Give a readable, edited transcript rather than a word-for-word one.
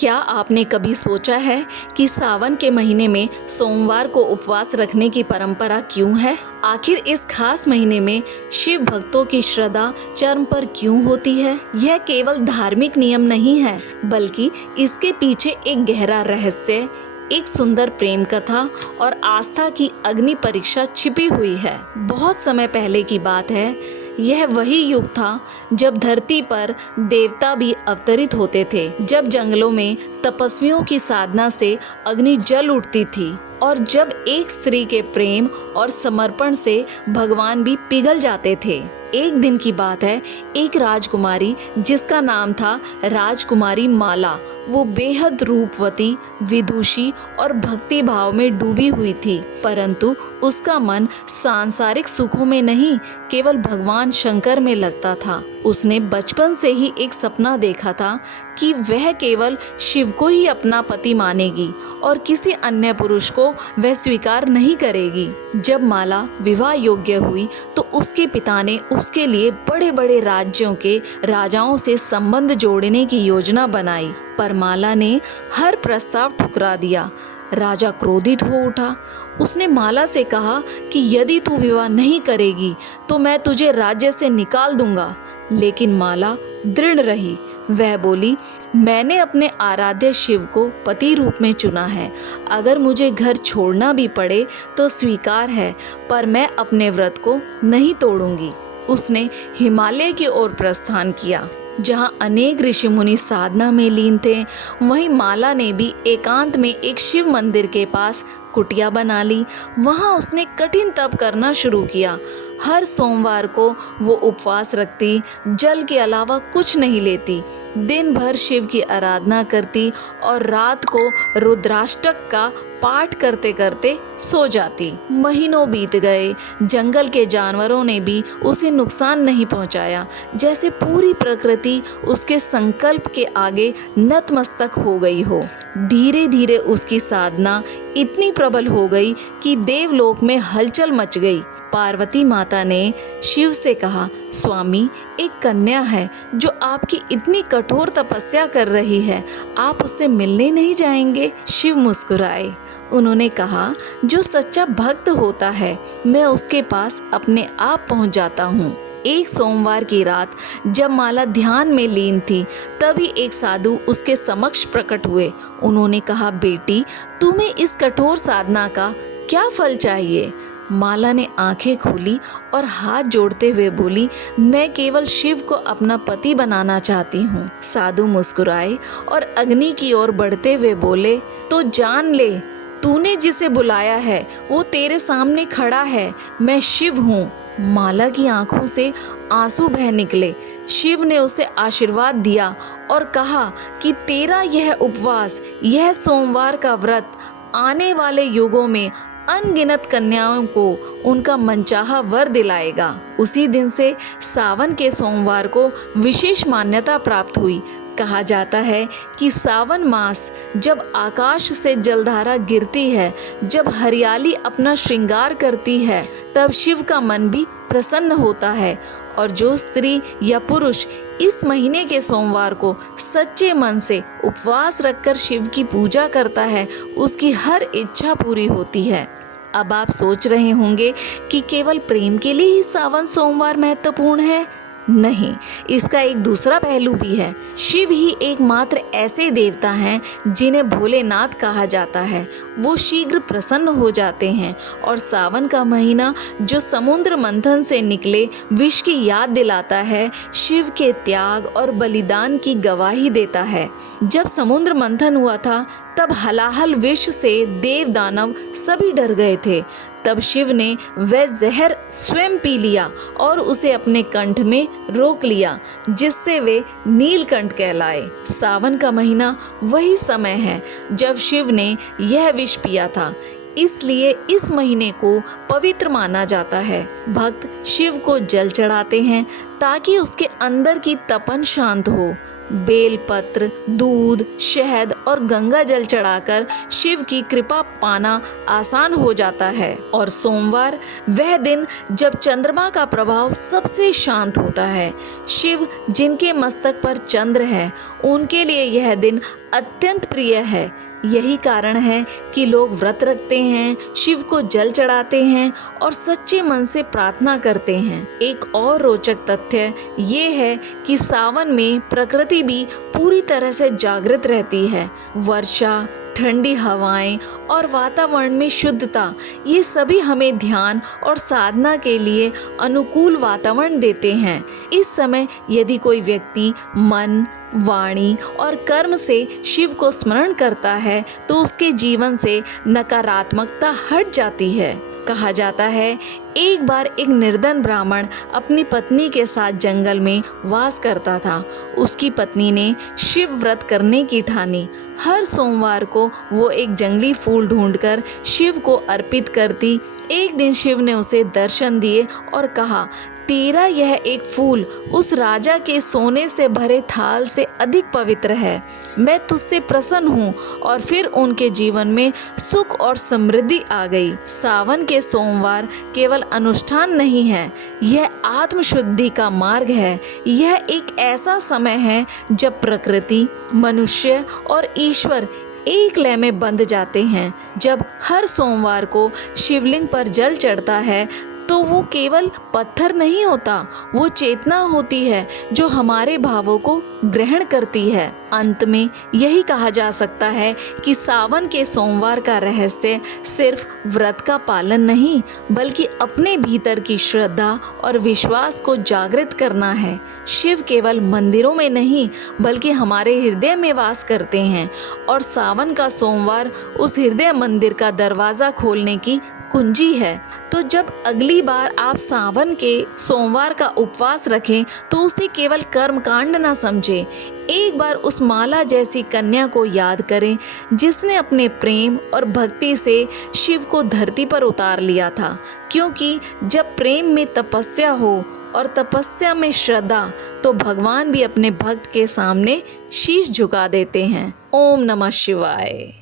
क्या आपने कभी सोचा है कि सावन के महीने में सोमवार को उपवास रखने की परंपरा क्यों है? आखिर इस खास महीने में शिव भक्तों की श्रद्धा चरम पर क्यों होती है? यह केवल धार्मिक नियम नहीं है, बल्कि इसके पीछे एक गहरा रहस्य, एक सुंदर प्रेम कथा और आस्था की अग्नि परीक्षा छिपी हुई है। बहुत समय पहले की बात है। यह वही युग था जब धरती पर देवता भी अवतरित होते थे, जब जंगलों में तपस्वियों की साधना से अग्नि जल उठती थी और जब एक स्त्री के प्रेम और समर्पण से भगवान भी पिघल जाते थे। एक दिन की बात है, एक राजकुमारी जिसका नाम था राजकुमारी माला, वो बेहद रूपवती, विदुषी और भक्ति भाव में डूबी हुई थी, परंतु उसका मन सांसारिक सुखों में नहीं, केवल भगवान शंकर में लगता था। उसने बचपन से ही एक सपना देखा था कि वह केवल शिव को ही अपना पति मानेगी और किसी अन्य पुरुष को वह स्वीकार नहीं करेगी। जब माला विवाह योग्य हुई तो उसके पिता ने उसके लिए बड़े बड़े राज्यों के राजाओं से संबंध जोड़ने की योजना बनाई, पर माला ने हर प्रस्ताव ठुकरा दिया। राजा क्रोधित हो उठा। उसने माला से कहा कि यदि तू विवाह नहीं करेगी तो मैं तुझे राज्य से निकाल दूंगा, लेकिन माला दृढ़ रही। वह बोली, मैंने अपने आराध्य शिव को पति रूप में चुना है। अगर मुझे घर छोड़ना भी पड़े तो स्वीकार है, पर मैं अपने व्रत को नहीं तोड़ूंगी। उसने हिमालय की ओर प्रस्थान किया, जहाँ अनेक ऋषि मुनि साधना में लीन थे। वहीं माला ने भी एकांत में एक शिव मंदिर के पास कुटिया बना ली। वहाँ उसने कठिन तप करना शुरू किया। हर सोमवार को वो उपवास रखती, जल के अलावा कुछ नहीं लेती, दिन भर शिव की आराधना करती और रात को रुद्राष्टक का पाठ करते करते सो जाती। महीनों बीत गए, जंगल के जानवरों ने भी उसे नुकसान नहीं पहुंचाया, जैसे पूरी प्रकृति उसके संकल्प के आगे नतमस्तक हो गई हो। धीरे धीरे उसकी साधना इतनी प्रबल हो गई कि देवलोक में हलचल मच गई। पार्वती माता ने शिव से कहा, स्वामी, एक कन्या है जो आपकी इतनी कठोर तपस्या कर रही है, आप उससे मिलने नहीं जाएंगे? शिव मुस्कुराए। उन्होंने कहा, जो सच्चा भक्त होता है मैं उसके पास अपने आप पहुंच जाता हूँ। एक सोमवार की रात जब माला ध्यान में लीन थी, तभी एक साधु उसके समक्ष प्रकट हुए। उन्होंने कहा, बेटी, तुम्हें इस कठोर साधना का क्या फल चाहिए? माला ने आंखें खोली और हाथ जोड़ते हुए बोली, मैं केवल शिव को अपना पति बनाना चाहती हूँ। साधु मुस्कुराए और अग्नि की ओर बढ़ते हुए बोले, तो जान ले, तूने जिसे बुलाया है वो तेरे सामने खड़ा है, मैं शिव हूँ। माला की आंखों से आंसू बह निकले। शिव ने उसे आशीर्वाद दिया और कहा कि तेरा यह उपवास, यह सोमवार का व्रत आने वाले युगों में अनगिनत कन्याओं को उनका मनचाहा वर दिलाएगा। उसी दिन से सावन के सोमवार को विशेष मान्यता प्राप्त हुई। कहा जाता है कि सावन मास जब आकाश से जलधारा गिरती है, जब हरियाली अपना श्रृंगार करती है, तब शिव का मन भी प्रसन्न होता है और जो स्त्री या पुरुष इस महीने के सोमवार को सच्चे मन से उपवास रखकर शिव की पूजा करता है, उसकी हर इच्छा पूरी होती है। अब आप सोच रहे होंगे कि केवल प्रेम के लिए ही सावन सोमवार महत्वपूर्ण है। नहीं, इसका एक दूसरा पहलू भी है। शिव ही एकमात्र ऐसे देवता हैं जिन्हें भोलेनाथ कहा जाता है। वो शीघ्र प्रसन्न हो जाते हैं और सावन का महीना जो समुद्र मंथन से निकले विष की याद दिलाता है, शिव के त्याग और बलिदान की गवाही देता है। जब समुद्र मंथन हुआ था तब हलाहल विष से देव दानव सभी डर गए थे। तब शिव ने वह जहर स्वयं पी लिया और उसे अपने कंठ में रोक लिया, जिससे वे नीलकंठ कहलाए। सावन का महीना वही समय है जब शिव ने यह विष पिया था, इसलिए इस महीने को पवित्र माना जाता है। भक्त शिव को जल चढ़ाते हैं ताकि उसके अंदर की तपन शांत हो। बेलपत्र, दूध, शहद और गंगा जल चढ़ाकर शिव की कृपा पाना आसान हो जाता है। और सोमवार वह दिन जब चंद्रमा का प्रभाव सबसे शांत होता है। शिव जिनके मस्तक पर चंद्र है, उनके लिए यह दिन अत्यंत प्रिय है। यही कारण है कि लोग व्रत रखते हैं, शिव को जल चढ़ाते हैं और सच्चे मन से प्रार्थना करते हैं। एक और रोचक तथ्य ये है कि सावन में प्रकृति भी पूरी तरह से जागृत रहती है। वर्षा, ठंडी हवाएं और वातावरण में शुद्धता, ये सभी हमें ध्यान और साधना के लिए अनुकूल वातावरण देते हैं। इस समय यदि कोई व्यक्ति मन, वाणी और कर्म से शिव को स्मरण करता है तो उसके जीवन से नकारात्मकता हट जाती है। कहा जाता है, एक बार एक निर्धन ब्राह्मण अपनी पत्नी के साथ जंगल में वास करता था। उसकी पत्नी ने शिव व्रत करने की ठानी। हर सोमवार को वो एक जंगली फूल ढूंढकर शिव को अर्पित करती। एक दिन शिव ने उसे दर्शन दिए और कहा, तेरा यह एक फूल उस राजा के सोने से भरे थाल से अधिक पवित्र है। मैं तुझसे प्रसन्न हूँ। और फिर उनके जीवन में सुख और समृद्धि आ गई। सावन के सोमवार केवल अनुष्ठान नहीं है, यह आत्मशुद्धि का मार्ग है। यह एक ऐसा समय है जब प्रकृति, मनुष्य और ईश्वर एक लय में बंध जाते हैं। जब हर सोमवार को शिवलिंग पर जल चढ़ता है तो वो केवल पत्थर नहीं होता, वो चेतना होती है जो हमारे भावों को ग्रहण करती है। अंत में यही कहा जा सकता है कि सावन के सोमवार का रहस्य सिर्फ व्रत का पालन नहीं, बल्कि अपने भीतर की श्रद्धा और विश्वास को जागृत करना है। शिव केवल मंदिरों में नहीं, बल्कि हमारे हृदय में वास करते हैं और सावन का सोमवार उस हृदय मंदिर का दरवाज़ा खोलने की कुंजी है। तो जब अगली बार आप सावन के सोमवार का उपवास रखें तो उसे केवल कर्मकांड ना समझें। एक बार उस माला जैसी कन्या को याद करें जिसने अपने प्रेम और भक्ति से शिव को धरती पर उतार लिया था। क्योंकि जब प्रेम में तपस्या हो और तपस्या में श्रद्धा, तो भगवान भी अपने भक्त के सामने शीश झुका देते हैं। ओम नमः शिवाय।